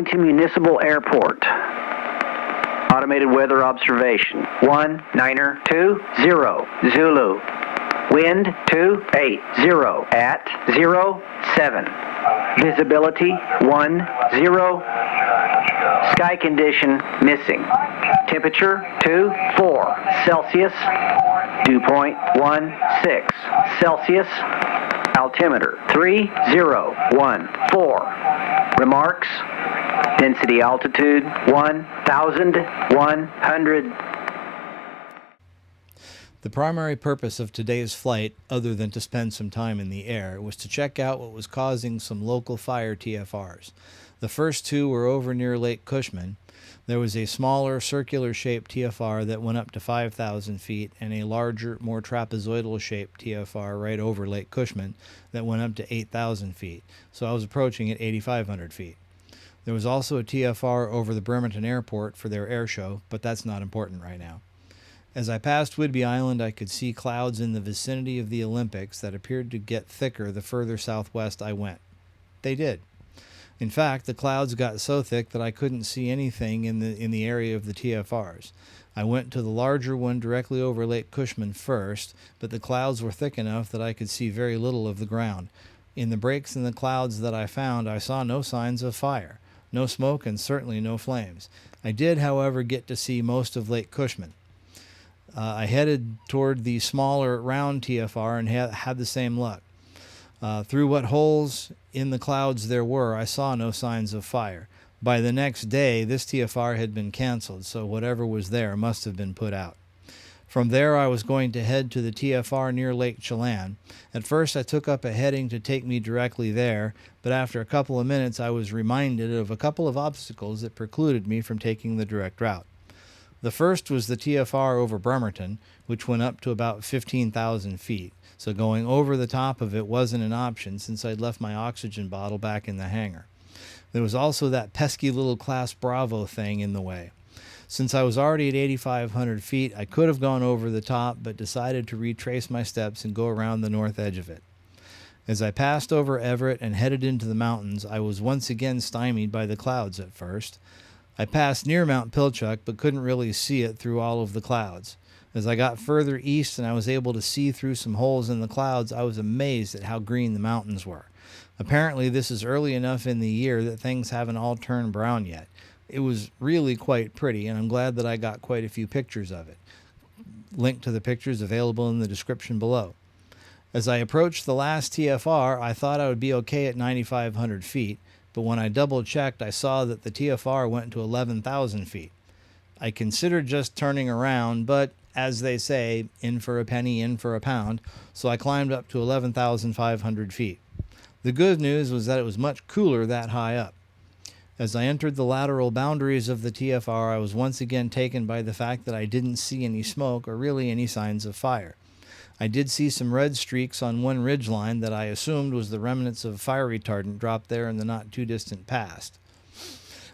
Arlington Municipal Airport. Automated weather observation. 1, Niner, 2, 0, Zulu. Wind 280 at 07. Visibility 10. Sky condition missing. Temperature 24 Celsius. Dew point 16 Celsius. Altimeter 3014. Remarks. Density altitude 1,100. The primary purpose of today's flight, other than to spend some time in the air, was to check out what was causing some local fire TFRs. The first two were over near Lake Cushman. There was a smaller, circular-shaped TFR that went up to 5,000 feet and a larger, more trapezoidal-shaped TFR right over Lake Cushman that went up to 8,000 feet, so I was approaching at 8,500 feet. There was also a TFR over the Bremerton Airport for their air show, but that's not important right now. As I passed Whidbey Island, I could see clouds in the vicinity of the Olympics that appeared to get thicker the further southwest I went. They did. In fact, the clouds got so thick that I couldn't see anything in the area of the TFRs. I went to the larger one directly over Lake Cushman first, but the clouds were thick enough that I could see very little of the ground. In the breaks in the clouds that I found, I saw no signs of fire, no smoke, and certainly no flames. I did, however, get to see most of Lake Cushman. I headed toward the smaller round TFR and had the same luck. Through what holes in the clouds there were, I saw no signs of fire. By the next day, this TFR had been canceled, so whatever was there must have been put out. From there, I was going to head to the TFR near Lake Chelan. At first, I took up a heading to take me directly there, but after a couple of minutes, I was reminded of a couple of obstacles that precluded me from taking the direct route. The first was the TFR over Bremerton, which went up to about 15,000 feet, so going over the top of it wasn't an option since I'd left my oxygen bottle back in the hangar. There was also that pesky little Class Bravo thing in the way. Since I was already at 8,500 feet, I could have gone over the top, but decided to retrace my steps and go around the north edge of it. As I passed over Everett and headed into the mountains, I was once again stymied by the clouds at first. I passed near Mount Pilchuck, but couldn't really see it through all of the clouds. As I got further east and I was able to see through some holes in the clouds, I was amazed at how green the mountains were. Apparently, this is early enough in the year that things haven't all turned brown yet. It was really quite pretty, and I'm glad that I got quite a few pictures of it. Link to the pictures available in the description below. As I approached the last TFR, I thought I would be okay at 9,500 feet, but when I double-checked, I saw that the TFR went to 11,000 feet. I considered just turning around, but, as they say, in for a penny, in for a pound, so I climbed up to 11,500 feet. The good news was that it was much cooler that high up. As I entered the lateral boundaries of the TFR, I was once again taken by the fact that I didn't see any smoke or really any signs of fire. I did see some red streaks on one ridgeline that I assumed was the remnants of fire retardant dropped there in the not-too-distant past.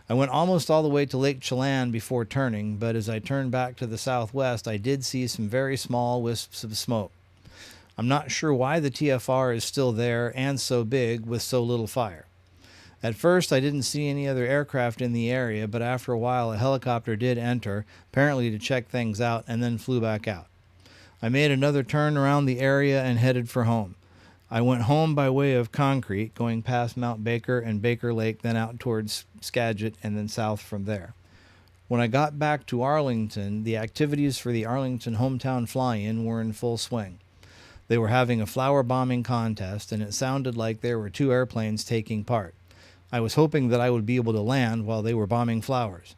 I went almost all the way to Lake Chelan before turning, but as I turned back to the southwest, I did see some very small wisps of smoke. I'm not sure why the TFR is still there and so big with so little fire. At first, I didn't see any other aircraft in the area, but after a while, a helicopter did enter, apparently to check things out, and then flew back out. I made another turn around the area and headed for home. I went home by way of Concrete, going past Mount Baker and Baker Lake, then out towards Skagit, and then south from there. When I got back to Arlington, the activities for the Arlington Hometown Fly-In were in full swing. They were having a flower bombing contest, and it sounded like there were 2 airplanes taking part. I was hoping that I would be able to land while they were bombing flowers.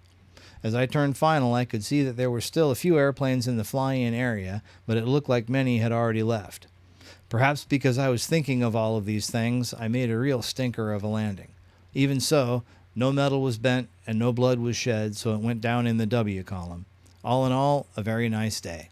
As I turned final, I could see that there were still a few airplanes in the fly-in area, but it looked like many had already left. Perhaps because I was thinking of all of these things, I made a real stinker of a landing. Even so, no metal was bent and no blood was shed, so it went down in the W column. All in all, a very nice day.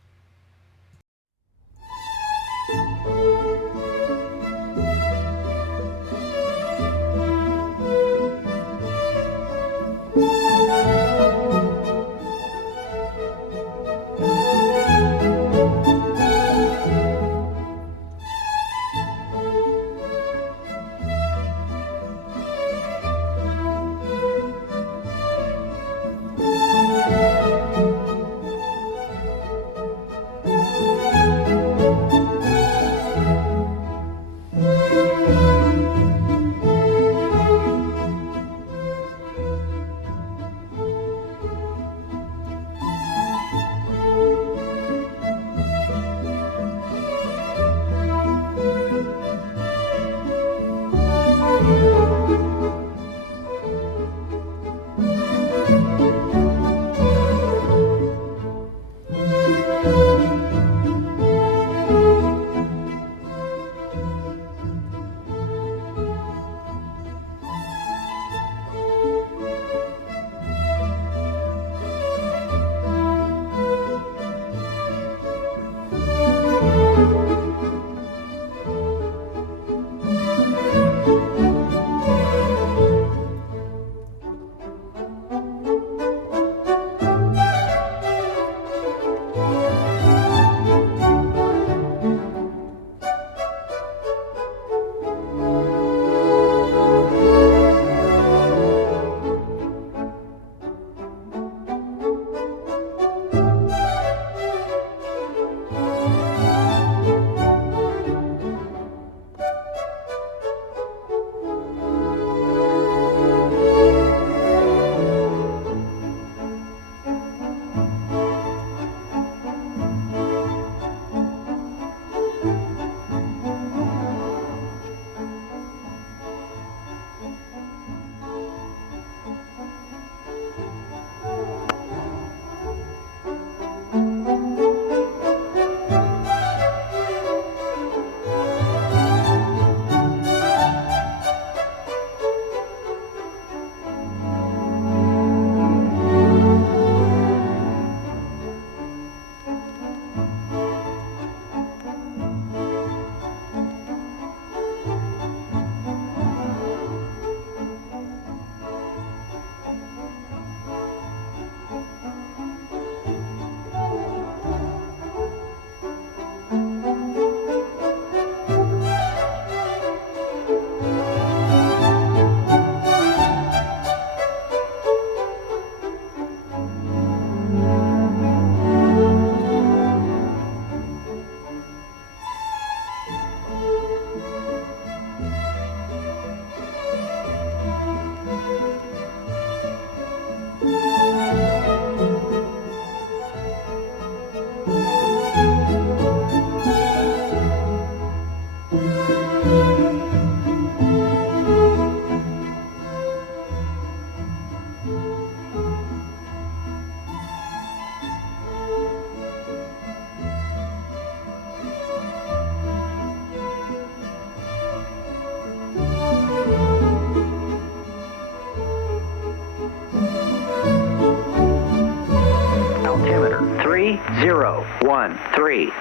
3.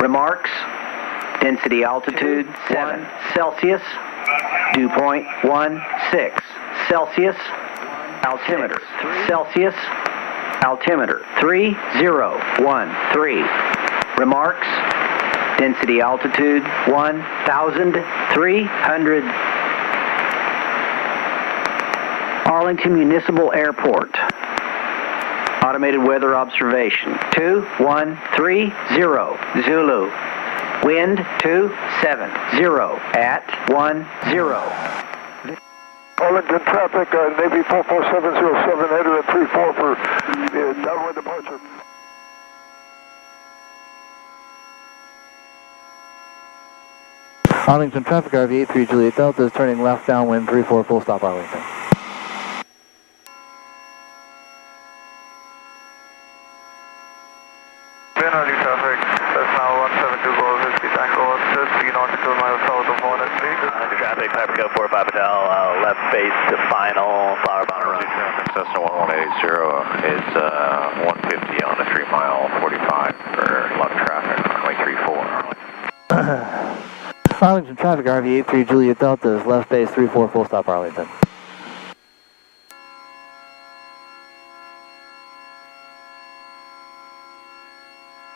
Remarks? Density altitude 7 Celsius. Dew point 16 Celsius. Altimeter Celsius. Altimeter 3013. Remarks? Density altitude 1,300. Arlington Municipal Airport. Automated weather observation 2130 Zulu. Wind 270 at 10. Arlington traffic, Navy 44707, enter at 34 for downwind departure. Arlington traffic, RV-8 3 Juliet Delta is turning left downwind 34 full stop Arlington. Arlington traffic, that's now 172 goals, whiskey tango, 30 nautical miles south of Hornet, please. Arlington traffic, Piper Go 45 Hotel, left base to final, flower bound run. Traffic, Cessna 1180 is 150 on the 3 mile 45 for left traffic, runway 34. Arlington traffic, RV-8 3 Juliet Delta is left base 34 full stop Arlington.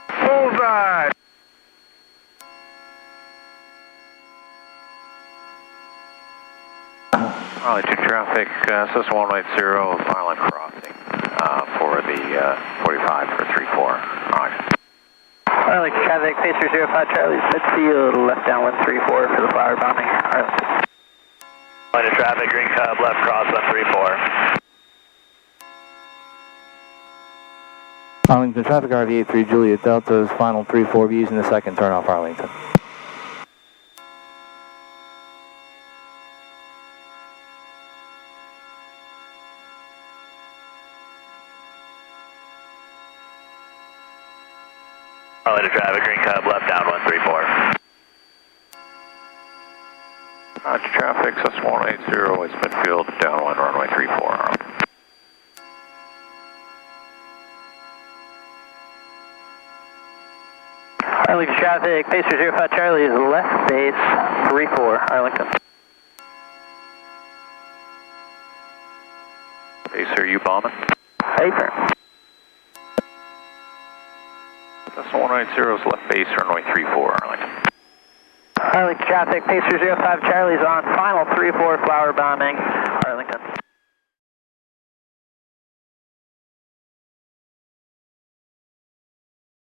Bullseye! Arlington traffic, Cessna 180, Island Crossing for the 45 for 34. Arlington. Arlington traffic, Pacer 05 Charlie's midfield, left downwind 34 for the flower bombing. Arlington. Arlington traffic, Green Cub, left cross on 34. Arlington traffic, RV-8 3 Juliet Delta is final 34 using the second turn off Arlington. Arlington traffic, Green Cub, left downwind 34. Roger traffic, Cessna 180 is midfield, downwind runway 34. Arlington. Arlington traffic, Pacer 05 Charlie is left base 34, Arlington. Pacer, you bombing? Pacer. Cessna 180 is left base, runway 34, Arlington. Arlington traffic, Pacer 05 Charlie's on final 34 flower bombing.